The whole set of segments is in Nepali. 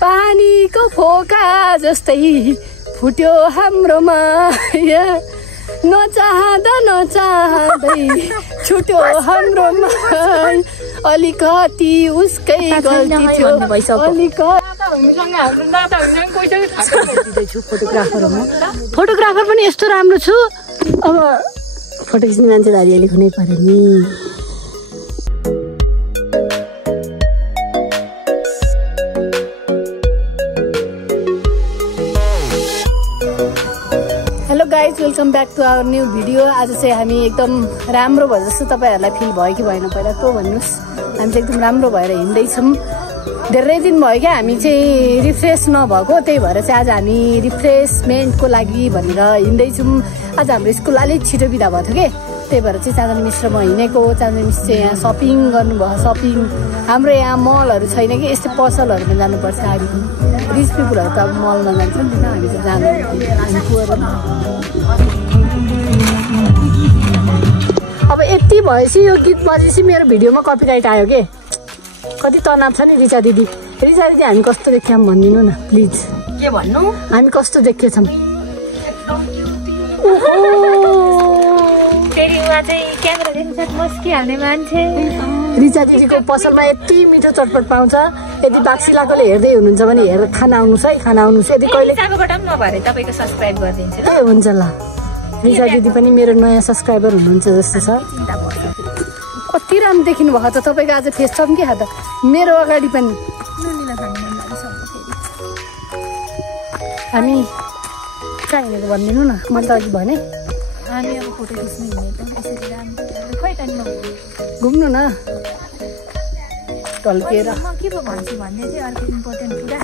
पानीको फोका जस्तै फुट्यो हाम्रो माया नचाहँदा नचाहँदै छुट्यो हाम्रो माया अलिकति उसकै गल्ती थियो फोटोग्राफर पनि यस्तो राम्रो छु अब फोटो खिच्ने मान्छे त अलिअलि हुनै पर्यो नि hello guys welcome back to our new video आज चाहिँ हामी एकदम राम्रो भयो जस्तो तपाईँहरूलाई फिल भयो कि भएन पहिला त्यो भन्नुहोस् हामी चाहिँ एकदम राम्रो भएर हिँड्दैछौँ धेरै दिन भयो क्या हामी चाहिँ रिफ्रेस नभएको त्यही भएर चाहिँ आज हामी रिफ्रेसमेन्टको लागि भनेर हिँड्दैछौँ आज हाम्रो स्कुल अलिक छिटो बिदा भएको थियो कि त्यही भएर चाहिँ चाँदनी मिस र म हिँडेको चाँदनी मिस चाहिँ यहाँ सपिङ गर्नुभयो सपिङ हाम्रो यहाँ मलहरू छैन कि यस्तै पसलहरूमा जानुपर्छ हामी रिच पिपुलहरू त अब मलमा जान्छ नि त हामी त जाँदैन अब यति भएपछि यो गीत बजेपछि मेरो भिडियोमा कपिराइट आयो के कति तनाव छ नि रिचा दिदी हामी कस्तो देख्यौँ भनिदिनु न प्लिज के भन्नु हामी कस्तो देखेछौँ रिचा दिदीको पसलमा यति मिठो चटपट पाउँछ यदि बाक्सिलाकोले हेर्दै हुनुहुन्छ भने खाना आउनुहोस् है खाना आउनुहोस् यदि कहिले ए हुन्छ ल रिचा दिदी पनि मेरो नयाँ सब्सक्राइबर हुनुहुन्छ जस्तो छ कति राम्रो देखिनु भएको त तपाईँको आज फेस चम्किहा त मेरो अगाडि पनि हामी कहाँ हिँडेको भनिदिनु न मैले त अघि भने हामी अब फोटो खिच्नु हिँडेको खै घुम्नु न टल्केर म के पो भन्छु भन्ने चाहिँ अर्को इम्पोर्टेन्ट कुरा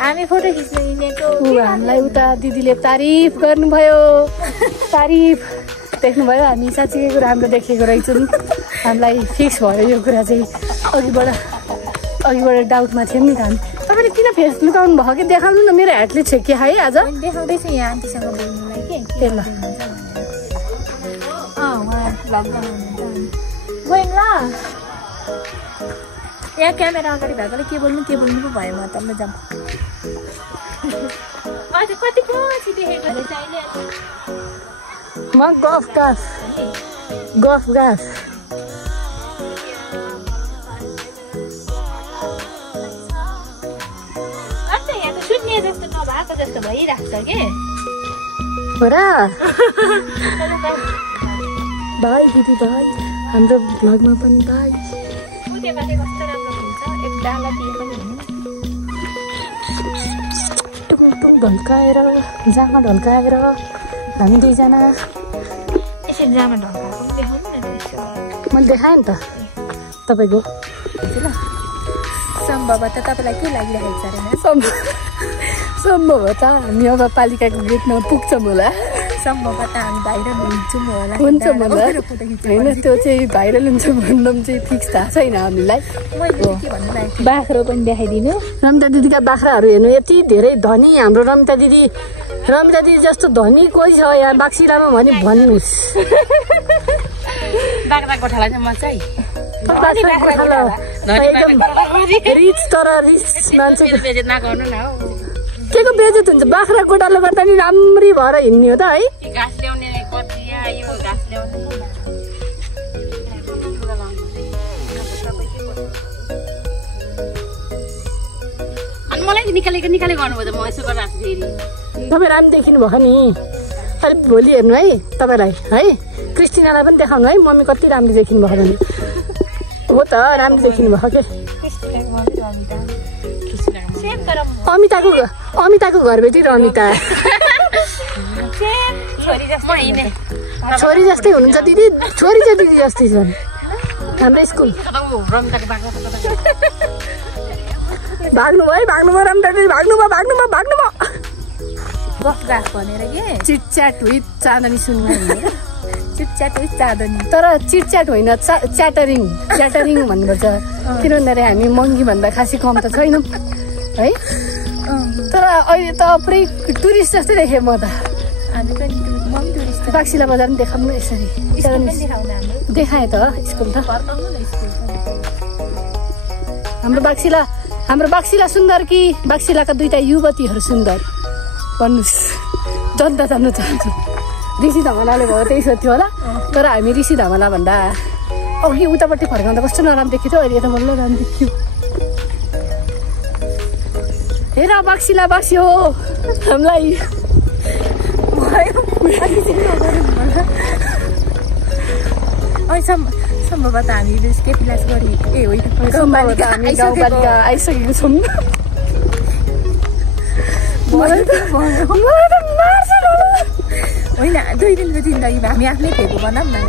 हामी फोटो खिच्नु हिँडेको हामीलाई उता दिदीले तारिफ गर्नुभयो तारिफ देख्नुभयो हामी साँच्चीकै कुरा राम्रो देखेको रहेछौँ हामीलाई फिक्स भयो यो कुरा चाहिँ अघिबाट डाउटमा थियौँ नि त हामी तपाईँले किन फेस लुकाउनु भयो कि देखाउनु न मेरो ह्याटले छेक्यो है आज देखाउँदैछु यहाँ आन्टीसँग बोल्नुलाई के ल गयौँ ल यहाँ क्यामेरा अगाडि भएकोले के बोल्नु पो भयो म त म जाऊँ कति पछि देखेको अहिले म गफ गाफ जस्तो नभएको जस्तो भइरहेको छ कि हो र भाइ दिदी भाइ हाम्रो भ्लगमा पनि भाइ कस्तो राम्रो हुन्छ एकडाला ती पनि टुङ ढल्काएर जामा ढल्काएर हामी दुईजना यसरी जामा ढल्काएको देखाउनु न मैले देखाएँ नि त तपाईँको ल सम्भवतः तपाईँलाई के लागिरहेको छ अरे सम्भवतः हामी अब पालिकाको गेटमा पुग्छौँ होला सम्भवतः हामी भाइरल हुन्छौँ होला हुन्छ होला होइन त्यो चाहिँ भाइरल हुन्छ भन्नु चाहिँ फिक्स थाहा छैन हामीलाई बाख्रो पनि देखाइदिनु रमिता दिदीका बाख्राहरू हेर्नु यति धेरै धनी हाम्रो रमिता दिदी जस्तो धनी कोही छ यहाँ बाक्सिलामा भने भन्नुहोस् बाख्रा गोठाला चाहिँ म चाहिँ रिच तर रिच मान्छे बेजेत नगर्नु न हौ के को बेजेत हुन्छ बाख्रा गोठालो गर्दा नि राम्री भएर हिँड्ने हो त है घाँस ल्याउने कचिया यो घाँस ल्याउने अनि मलाई निकालेको गर्नुभयो त म यसो गरिरहेको छु फेरि तपाईँ राम्रो देखिनु भयो नि अलिक भोलि हेर्नु है तपाईँलाई है क्रिस्टिनालाई पनि देखाउनु है मम्मी कति राम्रो देखिनु भएको भने हो त राम्रो देखिनु भएको के अमिताको घरबेटी रमिता छोरी जस्तै हुनुहुन्छ दिदी छोरी चाहिँ दिदी जस्तै छन् हाम्रो स्कुल भाग्नु भयो रमिता दिदी भाग्नु भयो गफ गाफ भनेर के चिटच्याट विथ चाँदनी सुन्नु चिटच्याट विथ चाँदनी तर चिटच्याट होइन च्याटरिङ भन्नुपर्छ किनभने हामी महँगी भन्दा खासै कम त छैनौँ है तर अहिले त पुरै टुरिस्ट जस्तै देखेँ म त बाक्सिला बजार पनि देखाउनु यसरी देखाएँ त स्कुल त हाम्रो बाक्सिला सुन्दर कि बाक्सिलाका दुईटा युवतीहरू सुन्दर भन्नुहोस्। जनता जान्न चाहन्छु। ऋषि धमलाले भयो त्यही सोध्थ्यो होला, तर हामी ऋषि धमला भन्दा अघि उतापट्टि फर्काउँदा कस्तो नराम्रो देख्यो थियो, अहिले त बल्ल राम्रो देखियो। हेर बाक्सिला बाक्स्यो हामीलाई। सम्भवतः हामी के क्लास गरी ए होइन सम्भवतः हामी गाउँपालिका आइसकेको छौँ। होइन 2 दिनको जिन्दगीमा हामी आफ्नै खेलको बनाऊँ न त।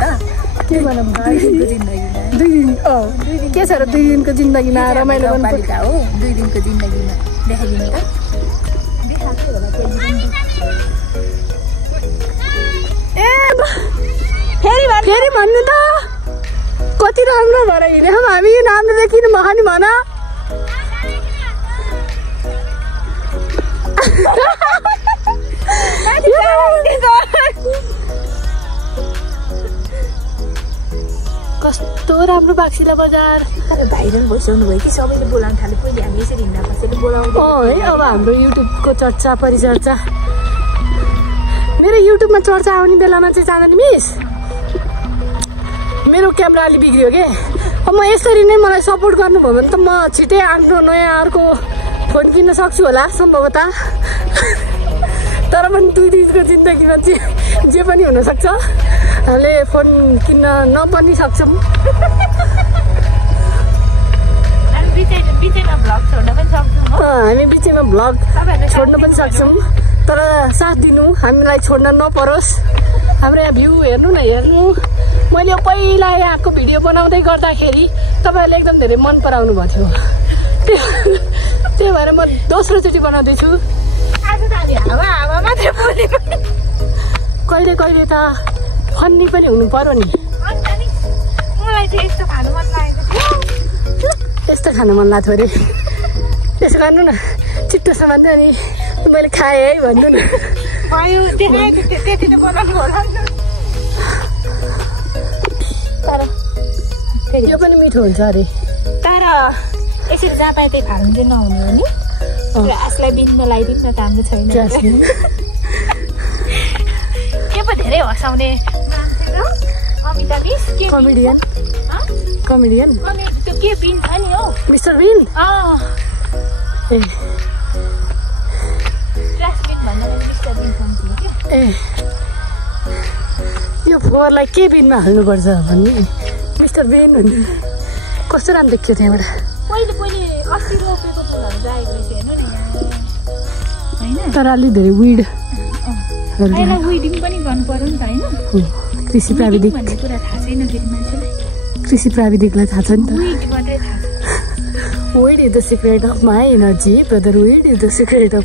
के बनाऊँ? 2 दिनको जिन्दगीमा 2 दिन के छ र 2 दिनको जिन्दगीमा रमाइलो गाउँपालिका हो। 2 दिनको जिन्दगीमा देखाइदिनु त। फेरि भन्नु त कति राम्रो भएर हिँडेछौँ हामी। राम्रो देखिनु भएन नि भन। कस्तो राम्रो बाक्सिला बजार। भाइरल भइसक्नु भयो कि सबैले बोलाउन थाले। पहिले हामी यसरी हिँड्दा कसैले बोलाउँदै है। अब हाम्रो युट्युबको चर्चा परिचर्चा, मेरो युट्युबमा चर्चा आउने बेलामा चाहिँ जाँदैन मिस। मेरो क्यामेरा अलि बिग्रियो के। अब म यसरी नै मलाई सपोर्ट गर्नुभयो भने त म छिटै आफ्नो नयाँ अर्को फोन किन्न सक्छु होला सम्भवतः। तर पनि 2 दिनको जिन्दगीमा चाहिँ जे पनि हुनसक्छ। हामीले फोन किन्न नपनि सक्छौँ। हामी बिचैमा भ्लग छोड्न पनि सक्छौँ, तर साथ दिनु हामीलाई छोड्न नपरोस्। हाम्रो यहाँ भ्यू हेर्नु न, हेर्नु। मैले पहिला यहाँको भिडियो बनाउँदै गर्दाखेरि तपाईँहरूले एकदम धेरै मन पराउनु भएको थियो। त्यही भएर म दोस्रोचोटि बनाउँदैछु। कहिले कहिले त फन्नी पनि हुनु पर्यो नि। मलाई चाहिँ यस्तो खानु मन लागेको थियो। यस्तो खानु मन लाग्थ्यो अरे। त्यसो गर्नु न, छिट्टो सामान चाहिँ अनि मैले खाएँ है भन्नु न। त्यति त बनाउनु होला नि। तर यो पनि मिठो हुन्छ अरे। तर यसरी जहाँ पाए त्यही खानु चाहिँ नहुने हो नि। आसलाई बिनमा लगाइदिनु न त हाम्रो छैन। के पो धेरै हँसाउने अमिता मिस के कमेडियन त्यो के बिन छ नि हौ मिस्टर बिन। ए क्लास बिन भन्दा मिस्टर बिन सम्झियो क्या। ए यो फोहोरलाई के बिनमा हाल्नुपर्छ भन्ने मिस्टर बिन भन्ने कस्तो राम्रो देखियो त्यहाँबाट। पहिले 80 रुपियाँको फुलहरू जाएको रहेछ हेर्नु नि होइन। तर अलि धेरै विड विडिङ पनि गर्नु पर्यो नि त होइन। कृषि प्राविधिक भन्ने कुरा थाहा छैन फेरि मान्छेलाई। कृषि प्राविधिकलाई थाहा छ नि त। विड मात्रै थाहा छ। Weed is the secret of my energy, brother. Weed is the secret of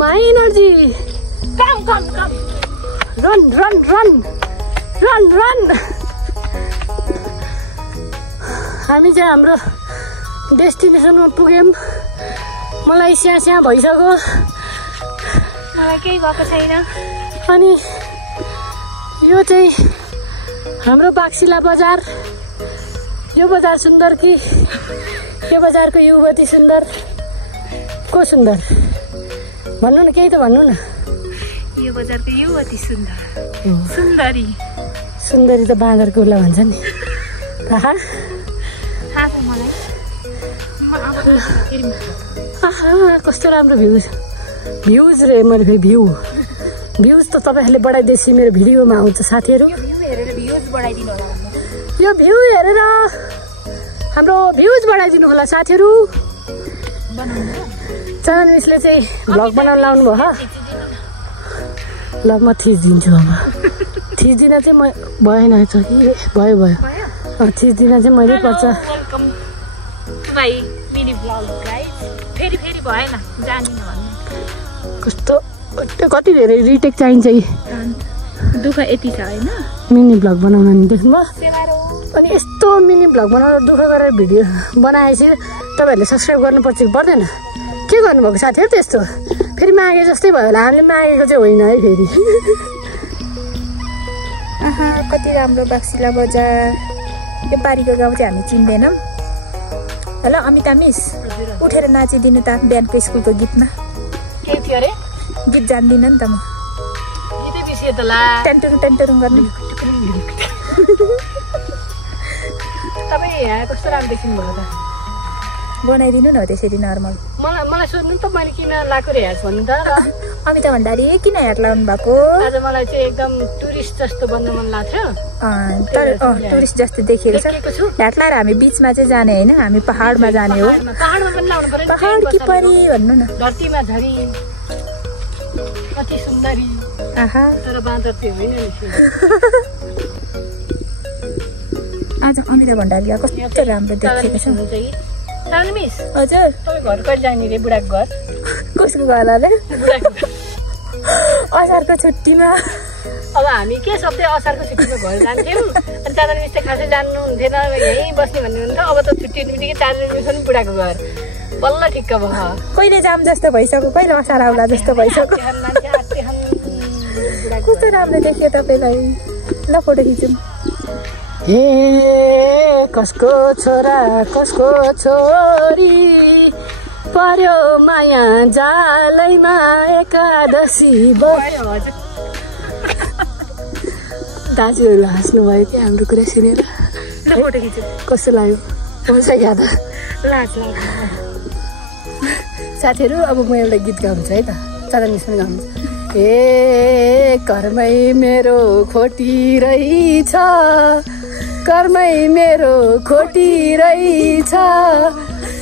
my energy. Come. Run. हामी चाहिँ हाम्रो डेस्टिनेसनमा पुग्यौँ। मलाई स्याहाँ भइसक्यो। मलाई केही भएको छैन। अनि यो चाहिँ हाम्रो बाक्सिला बजार। यो बजार सुन्दर कि यो बजारको युवती सुन्दर? को सुन्दर भन्नु न, केही त भन्नु न। यो बजारको युवती सुन्दरी त बाँदरको उल्ला भन्छ नि। थाहा मलाई कस्तो राम्रो भ्युज रे। मैले फेरि भ्युज त तपाईँहरूले बढाइदिएपछि मेरो भिडियोमा आउँछ साथीहरू। यो भ्यू हेरेर हाम्रो भ्युज बढाइदिनु होला साथीहरू। चलन मिसले चाहिँ भ्लग बनाउन लाउनु भयो। ल म थिचिदिन्छु। अब थिचिदिन चाहिँ म भएन छ कि भयो थिचिदिन चाहिँ मैले पर्छ। कस्तो कति धेरै रिटेक चाहिन्छ। दुःख यति छ होइन मिनी भ्लग बनाउन नि देख्नुभयो। अनि यस्तो मिनी भ्लग बनाएर दुःख गरेर भिडियो बनाएपछि तपाईँहरूले सब्सक्राइब गर्नुपर्छ कि पर्दैन? के गर्नुभएको साथीहरू त्यस्तो? फेरि मागे जस्तै भयो होला। हामीले मागेको चाहिँ होइन है फेरि। कति राम्रो बाक्सिला बजार। यो पारीको गाउँ चाहिँ हामी चिन्दैनौँ। हेलो अमिता मिस, उठेर नाचिदिनु त बिहानको स्कुलको गीतमा। के थियो अरे? गीत जान्दिनँ नि त म। गीतै बिर्सिए त ला। टेन्टुरुङ टेन्टुरुङ गर्नु। तपाईँ यहाँ कस्तो राम्रो देखिनु भयो त? बनाइदिनु न त्यसरी नर्मल। मलाई सोध्नु त मैले किन लाएको रे हेर्छ भन्नु त। अमिता भण्डारी किन हेयर लाउनु भएको? आज मलाई चाहिँ एकदम टुरिस्ट जस्तो बन्न मन लाग्थ्यो। तर टुरिस्ट जस्तो देखेको छ। हेयर लाएर हामी बिचमा चाहिँ जाने होइन, हामी पहाडमा जाने हो। पहाडमा पनि लाउनु पर्यो। पहाड कि परी भन्नु न। धरतीमा झरी कति सुन्दरी। आहा तर बाँदर चाहिँ होइन नि। आज अमिता भण्डारीलाई कस्तो राम्रो देखेको छ। मिस हजुर तपाईँ घर कहिले जाने रे? बुढाको घर। कसको घर अरे? असारको छुट्टीमा। अब हामी के सबै असारको छुट्टीमा घर जान्थ्यौँ। अनि चाँदनी मिस चाहिँ खासै जान्नु हुन्थेन, यहीँ बस्ने भन्ने हुन्थ्यो। अब त छुट्टी बित्तिकै चाँदनी मिस पनि बुढाको घर बल्ल ठिक्क भयो। कहिले जाम जस्तो भइसक्यो, कहिले असार आउला जस्तो भइसक्यो। कस्तो राम्रो देखियो तपाईँलाई। ल फोटो खिचौँ। हे कसको छोरा कसको छोरी पर्यो माया जालैमा एकादशी भयो। दाजुहरू हाँस्नु भयो कि हाम्रो कुरा सुनेर? फोटो खिचौँ। कस्तो लाग्यो? मजा याद लाज साथीहरू। अब म एउटा गीत गाउँछु है त, चाँदनी मिस पनि गाउनु। ए कर्मै मेरो खोटी रहेछ, कर्मै मेरो खोटी रहेछ,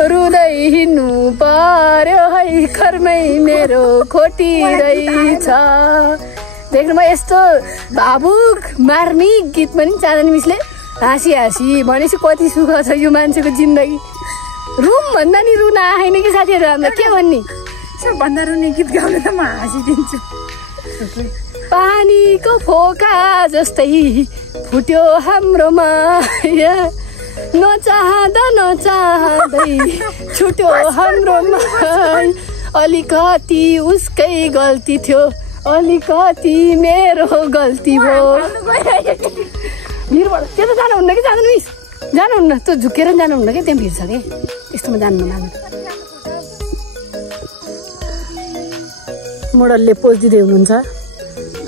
रुँदै हिँड्नु पर्यो है, कर्मै मेरो खोटी रहेछ। देख्नु म यस्तो भावुक मार्मिक गीत पनि चाँदनी मिसले हाँसी हाँसी भनेपछि कति सुख छ यो मान्छेको जिन्दगी। रुम भन्दा नि रुन आएन कि साथीहरू हामीलाई के भन्ने। भन्दा रुने गीत गाउनु त म हाँसिदिन्छु। पानीको फोका जस्तै फुट्यो हाम्रो माया, नचाहँदा नचाहँदै छुट्यो हाम्रो माया। अलिकति उसकै गल्ती थियो, अलिकति मेरो गल्ती भयो। भिरबाट त्यो त जानुहुन्न कि जानुहुन्न मिस? जानुहुन्न, त्यो झुकेर जानुहुन्न कि त्यहाँ भिड छ कि यस्तोमा जानु नलाग्नु। मोडलले पोज दिँदै हुनुहुन्छ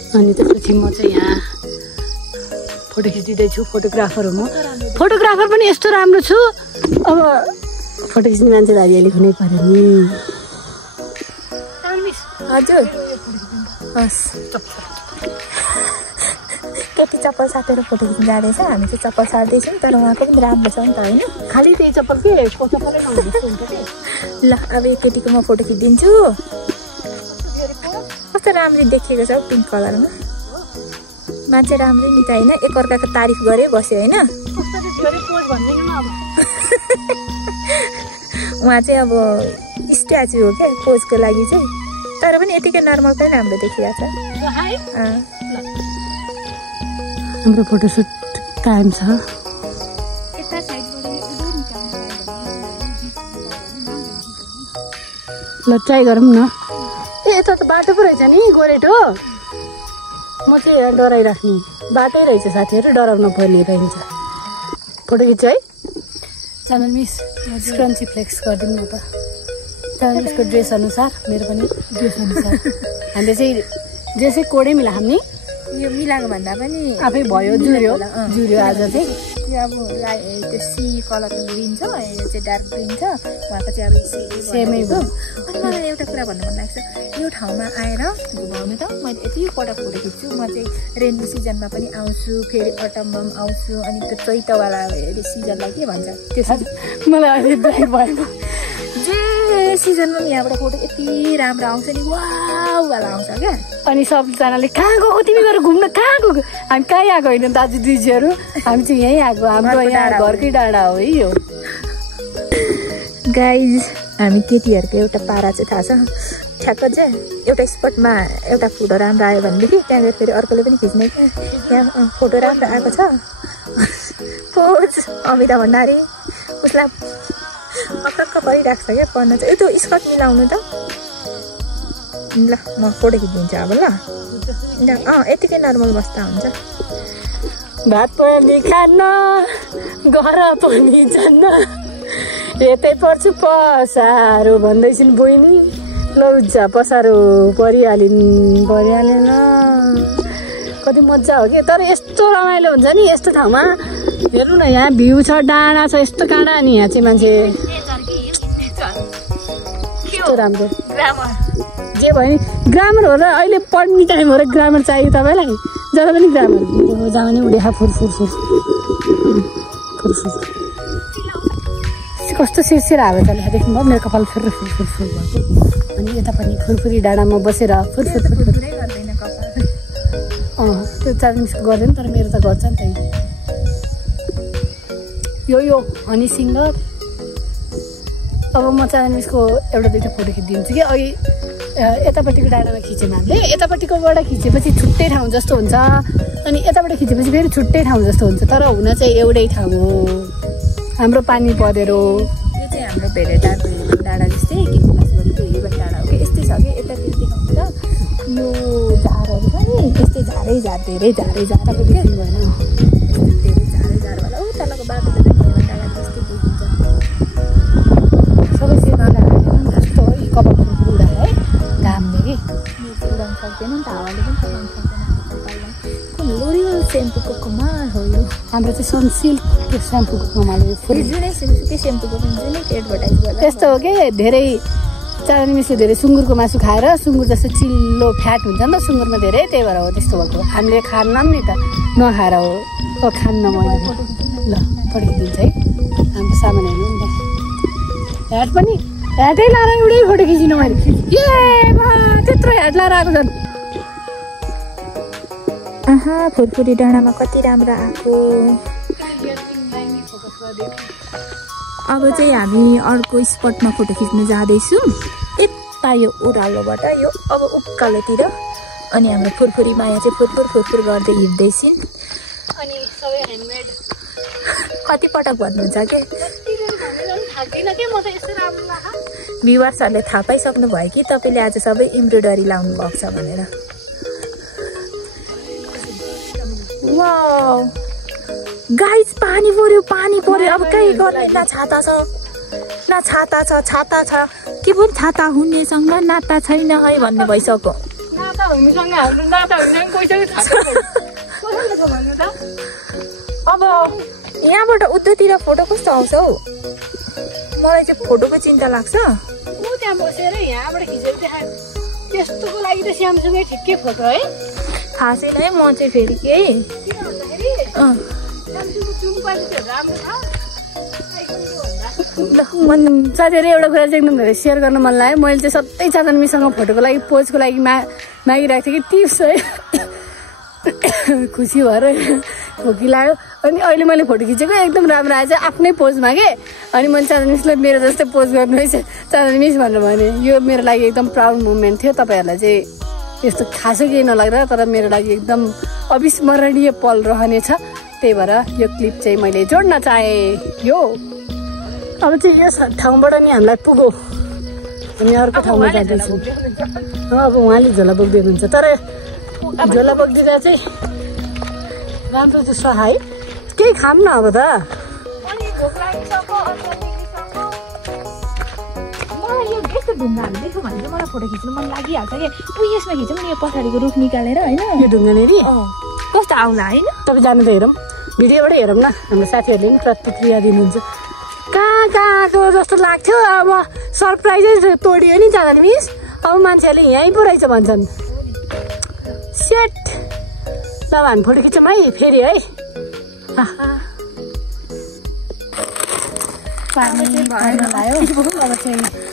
अनि त्यसपछि म चाहिँ यहाँ फोटो खिचिदिँदैछु। फोटोग्राफर हो म। फोटोग्राफर पनि यस्तो राम्रो छु। अब फोटो खिच्ने मान्छे त अलिअलि हुनै पर्यो नि। हजुर हस्। केटी चप्पल साटेर फोटो खिच्नु जाँदैछ, हामी चाहिँ चप्पल साट्दैछौँ। तर उहाँको पनि राम्रो छ नि त होइन? खालि त्यही चप्पल के चप्पलै हुन्छ कि। ल अब यो केटीको म फोटो खिचिदिन्छु। कस्तो राम्ररी देखिएको छ पिङ्क कलरमा। मान्छे राम्रै नि त होइन, एकअर्काको तारिफ गरे बस्यो होइन। उहाँ चाहिँ अब स्ट्याचु हो क्या पोजको लागि चाहिँ, तर पनि यतिकै नर्मल पनि राम्रो देखिरहेको छ। हाम्रो फोटोसुट कायम छ। ल ट्राई गरौँ न। ए यता त बाटो पो रहेछ नि, गोरेटो। म चाहिँ यहाँ डराइराख्ने बाटै रहेछ साथीहरू, डराउनु पर्ने रहन्छ। फोटो खिच्छ है चाँदनी मिस। स्क्रन्ची फ्लेक्स गरिदिनु न त। चाँदनी मिसको ड्रेस अनुसार मेरो पनि ड्रेस अनुसार हामीले चाहिँ ड्रेसै कोडै मिलाएको नि। यो मिलाएको भन्दा पनि आफै भयो, जुर्यो जुर्यो आज चाहिँ। यो अब त्यो सी कलरको ग्रिन छ, यो चाहिँ डार्क ग्रिन छ, उहाँको चाहिँ अब सेमै भयो। अनि मलाई एउटा कुरा भन्नु मन लाग्छ, यो ठाउँमा आएर घुमाउनु त मैले यतिपल्ट फोटो खिच्छु। म चाहिँ रेनी सिजनमा पनि आउँछु, फेरि अटममा पनि आउँछु, अनि त्यो चैतवाला सिजनलाई के भन्छ त्यो मलाई अहिले ब्ल्याक भयो। जे सिजनमा पनि यहाँबाट फोटो यति राम्रो आउँछ नि, वाला आउँछ क्या। अनि सबजनाले कहाँ गएको तिमी गएर घुम्न, कहाँ गएको? हामी कहीँ आएको होइन दाजु दिदीहरू, हामी चाहिँ यहीँ आएको। हाम्रो यहाँ घरकै डाँडा हो है यो। गाइज हामी केटीहरूको एउटा पारा चाहिँ थाहा छ, ठ्याक्क चाहिँ एउटा स्पटमा एउटा फोटो राम्रो आयो भनेदेखि त्यहाँ गएर फेरि अर्कोले पनि खिच्ने क्या। त्यहाँ फोटो राम्रो आएको छ, पोज अमिता भण्डारी, उसलाई अक्क परिरहेको छ क्या पढ्न चाहिँ। त्यो स्कर्ट मिलाउनु त। ल म फोटो खिचिदिन्छु अब। ल यतिकै नर्मल बस्दा हुन्छ। भात पनि खान्न घर पनि जान्न यतै पर्छु पसारो भन्दैछिन् बहिनी लौजा पसारो परिहालेन कति मजा हो कि तर यस्तो रमाइलो हुन्छ नि यस्तो ठाउँमा हेर्नु न यहाँ भ्यू छ डाँडा छ यस्तो काँडा अनि यहाँ चाहिँ मान्छे कस्तो राम्रो जे भयो नि ग्रामर हो र अहिले पढ्ने टाइम हो र ग्रामर चाहियो तपाईँलाई जता पनि ग्रामर जहाँ पनि उडेखा फुर कस्तो शिरशिर हावा चलेको देख्नुभयो मेरो कपाल फुर भएको अनि यता पनि फुरफुरी डाँडामा बसेर फुरफुर त्यो चार्जिङको गर्दैन तर मेरो त गर्छ नि त यो हनी सिङ्गर अब म चार्जिङको एउटा दुईवटा फोटो खिचिदिन्छु कि अघि यतापट्टिको डाँडामा खिच्यौँ हामीले यतापट्टिकोबाट खिचेपछि छुट्टै ठाउँ जस्तो हुन्छ अनि यताबाट खिचेपछि फेरि छुट्टै ठाउँ जस्तो हुन्छ तर हुन चाहिँ एउटै ठाउँ हो हाम्रो पानी परेर यो चाहिँ हाम्रो भेरेटाको डाँडा जस्तै के क्लासबाट हिँडेको डाँडा हो कि यस्तै छ कि यता त्यति हुन्छ यो झारहरू छ नि यस्तै धेरै झार तपाईँको देख्नु भएन धेरै झारवाला ऊ तलको बाटो त डाँडा जस्तै देखिन्छ सबै सेनाले जस्तो कपाल उडा है घामले कि उडाउनु सक्दैन नि त हावाले पनि उडाउनु सक्दैन लोरियल सेम्पूको कमाल हो यो हाम्रो चाहिँ सनसिल्कको सेम्पूको कमाल हो जुनै सेम्पूको पनि जुनै एडभर्टाइज गर्दा यस्तो हो कि धेरै चारनी मिसले धेरै सुँगुरको मासु खाएर सुँगुर जस्तो चिल्लो फ्याट हुन्छ नि त सुँगुरमा धेरै त्यही भएर हो त्यस्तो भएको हामीले खान्नौँ नि त नखाएर हो खान्न मैले ल पठाइदिन्छ है हाम्रो सामान हेर्नु नि त ह्याट पनि ह्याटै लाएर एउटै फोटो खिचिनु मैले ए त्यत्रो ह्याट लाएर आएको झन् फुरफुरी डाँडामा कति राम्रो आएको अब चाहिँ हामी अर्को स्पटमा फोटो खिच्न जाँदैछौँ यता यो ओह्रालोबाट यो अब उकालोतिर अनि हाम्रो फुरफुरी माया चाहिँ फुरफुर गर्दै हिँड्दैछिन् अनि सबै ह्यान्डमेड कति पटक भन्नुहुन्छ के भ्युवर्सहरूले थाहा पाइसक्नु भयो कि तपाईँले आज सबै एम्ब्रोइडरी लाउनु भएको छ भनेर वाउ गाइस पानी पर्यो अब कहीँ गर्ने न छाता छ के पनि छाता हुनेसँग नाता छैन है भन्ने भइसक्यो अब यहाँबाट उतातिर फोटो कस्तो आउँछ हौ मलाई चाहिँ फोटोको चिन्ता लाग्छ त्यहाँ बसेर यहाँबाट खिचेर त्यस्तोको लागि त स्यामसङै ठिकै फोटो है थाहा छैन है म चाहिँ फेरि के साथीहरू एउटा कुरा चाहिँ एकदम धेरै सेयर गर्न मन लाग्यो मैले चाहिँ सधैँ चाँदनीसँग फोटोको लागि पोजको लागि मागिरहेको थिएँ कि टिप्स है खुसी भएर खोकी लाग्यो अनि अहिले मैले फोटो खिचेको एकदम राम्रो आएछ आफ्नै पोज मागेँ अनि मैले चाँदनी मिसलाई मेरो जस्तै पोज गर्नु रहेछ चाँदनी मिस भनेर भने यो मेरो लागि एकदम प्राउड मोमेन्ट थियो तपाईँहरूलाई चाहिँ यस्तो खासै केही नलाग्दा तर मेरो लागि एकदम अविस्मरणीय पल रहनेछ त्यही भएर यो क्लिप चाहिँ मैले जोड्न चाहेँ यो अब चाहिँ यस ठाउँबाट नि हामीलाई पुग्यो हामी अर्को ठाउँमा जाँदैछौँ अब उहाँले झोला बोक्दै हुनुहुन्छ तर झोला बोक्दिँदा चाहिँ राम्रो जस्तो है केही खाम न अब त यस्तो ढुङ्गाहरू देख्यो भने चाहिँ मलाई फोटो खिच्नु मन लागिहाल्छ कि यसमा खिचौँ नि यो पछाडिको रुख निकालेर होइन यो ढुङ्गानेरि कस्तो आउला होइन तपाईँ जानु त हेरौँ भिडियोबाटै हेरौँ न हाम्रो साथीहरूले पनि प्रतिक्रिया दिनुहुन्छ कहाँको जस्तो लाग्थ्यो अब सरप्राइजै तोडियो नि चाँदनी मिस अब मान्छेहरूले यहीँ पो रहेछ भन्छन् सेट ल हामी फोटो खिचौँ है फेरि है पानी भर्न लाग्यो अब चाहिँ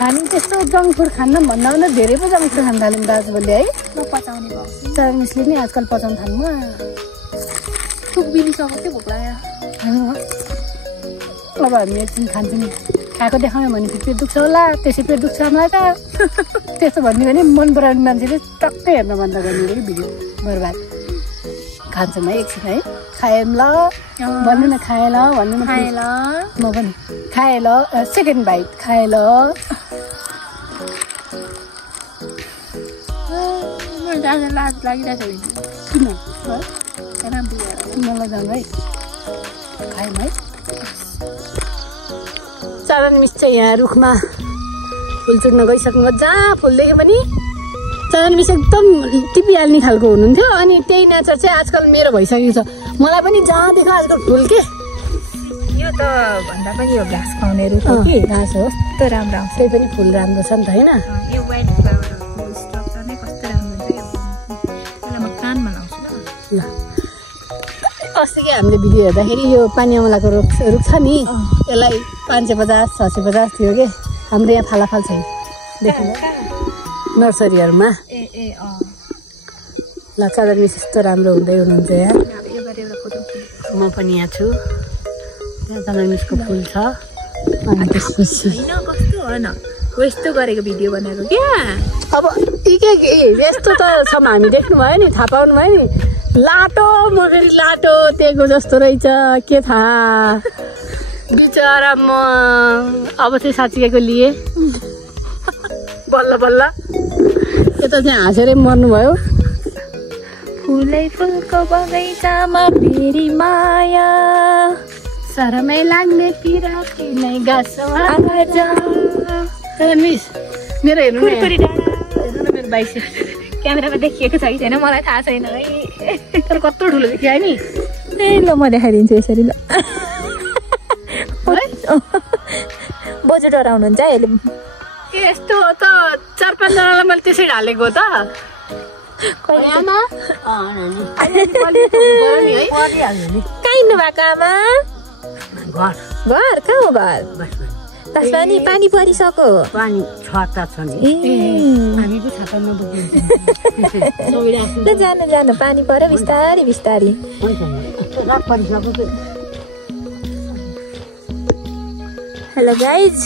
हामी त्यस्तो जङ्क फुड खान्न भन्दा पनि धेरै पो जङ्क फुड खान थाल्यौँ दाजुभाइले है पचाउने भयो चाँदनी मिसले नि आजकल पचाउनु थाल्नु थुक बिलिसक्यो के भोक लाग्यो अब हामी एकछिन खान्छौँ नि खाएको देखाउने भने पेट दुख्छ होला त्यसै पेट दुख्छ मलाई त त्यस्तो भन्यो भने मन पराउने मान्छेले टक्कै हेर्न बन्द गर्ने कि भिडियो बर्बाद खान्छौँ है एकछिन है खाएँ ल भन्नु न खाएँ ल भन्नु न खाएँ ल म पनि खाएँ ल सेकेन्ड बाइट खाएँ ल लाज लागिरहेको छ किन राम्रो मलाई जानु है खायौँ है। चरण मिस चाहिँ यहाँ रुखमा फुल चुड्न गइसक्नु। जहाँ फुल देख्यो पनि चरण मिस एकदम टिपिहाल्ने खालको हुनुहुन्थ्यो। अनि त्यही नेचर चाहिँ आजकल मेरो भइसकेको छ। मलाई पनि जहाँ देख्यो आजकल फुल के यो त भन्दा पनि यो घाँस खुवाउने रुख हो कि घाँस हो। कस्तो राम्रो आउँछ। त्यही पनि फुल राम्रो छ नि त होइन। यो वाइट फ्लावरको स्ट्रक्चर नै कस्तो राम्रो हुन्छ यो। त्यसलाई म कानमा लाउँछु ल। अस्ति के हामीले भिडियो हेर्दाखेरि यो पानी अमलाको रुख छ नि यसलाई 550 650 थियो के। हाम्रो यहाँ फालाफाल छ देख्नु नर्सरीहरूमा। ल चादर मिस यस्तो राम्रो हुँदै हुनुहुन्छ यहाँ। म पनि यहाँ छु। यहाँ चादर मिसको फुल छ। अनि त्यसपछि कस्तो हो न यस्तो गरेको भिडियो बनाएको क्या। अब के यस्तो त छ हामी देख्नु भयो नि थाहा पाउनु भयो नि। लाटो मगरी लाटो त्यहीको जस्तो रहेछ के थाहा। बिचरा म अब चाहिँ साँच्चीको लिए बल्ल बल्ल यता चाहिँ हाँसेरै मर्नुभयो। फुलै फुलको बगैँचामा फेरि माया शरमै लाग्ने पिराती नै गाछमा मिस मेरो हेर्नु न मेरो बाइक क्यामेरामा देखिएको छ कि छैन मलाई थाहा छैन है। तर कत्रो ठुलो देखियो नि। ए ल म देखाइदिन्छु यसरी ल। बोजू डराउनुहुन्छ है यस्तो हो त 4-5 जनालाई मैले त्यसै ढालेको हो त। कहाँ हिँड्नु भएको आमा? घर कहाँ हो घर? त्यसमा नि पानी परिसक्यो। पानी छाता छ नि। हामी पो छाता नबोक्नु। जानु जानु पानी पर्यो बिस्तारी बिस्तारी। हेलो गाइज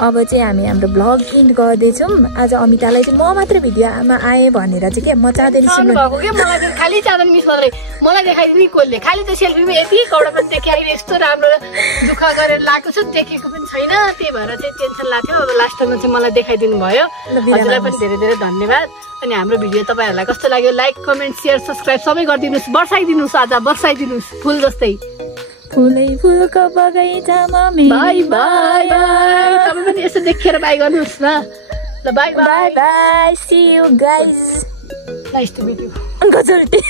अब चाहिँ हामी हाम्रो भ्लग इन्ड गर्दैछौँ। आज अमितालाई चाहिँ म मात्र भिडियोमा आएँ भनेर चाहिँ के म चाँदनी मलाई खालि चाँदनी मिस मात्रै मलाई देखाइदिने कसले खालि त सेल्फीमा यति कौडा पनि देखाइदिने यस्तो राम्रो दुःख गरेर लागेको छु देखेको पनि छैन। त्यही भएर चाहिँ टेन्सन लाग्थ्यो। अब लास्टमा चाहिँ मलाई देखाइदिनु भयो। हजुरलाई पनि धेरै धेरै धन्यवाद। अनि हाम्रो भिडियो तपाईँहरूलाई कस्तो लाग्यो लाइक कमेन्ट सेयर सब्सक्राइब सबै गरिदिनुहोस्। बर्साइदिनुहोस् आज बर्साइदिनुहोस् फुल जस्तै। फुलै फुलको बगैँचामा बाई बाई तपाईँ पनि यसो देखेर बाई गर्नुहोस् न ल। Bye bye bye see you guys. Nice to meet you. गजल्टी।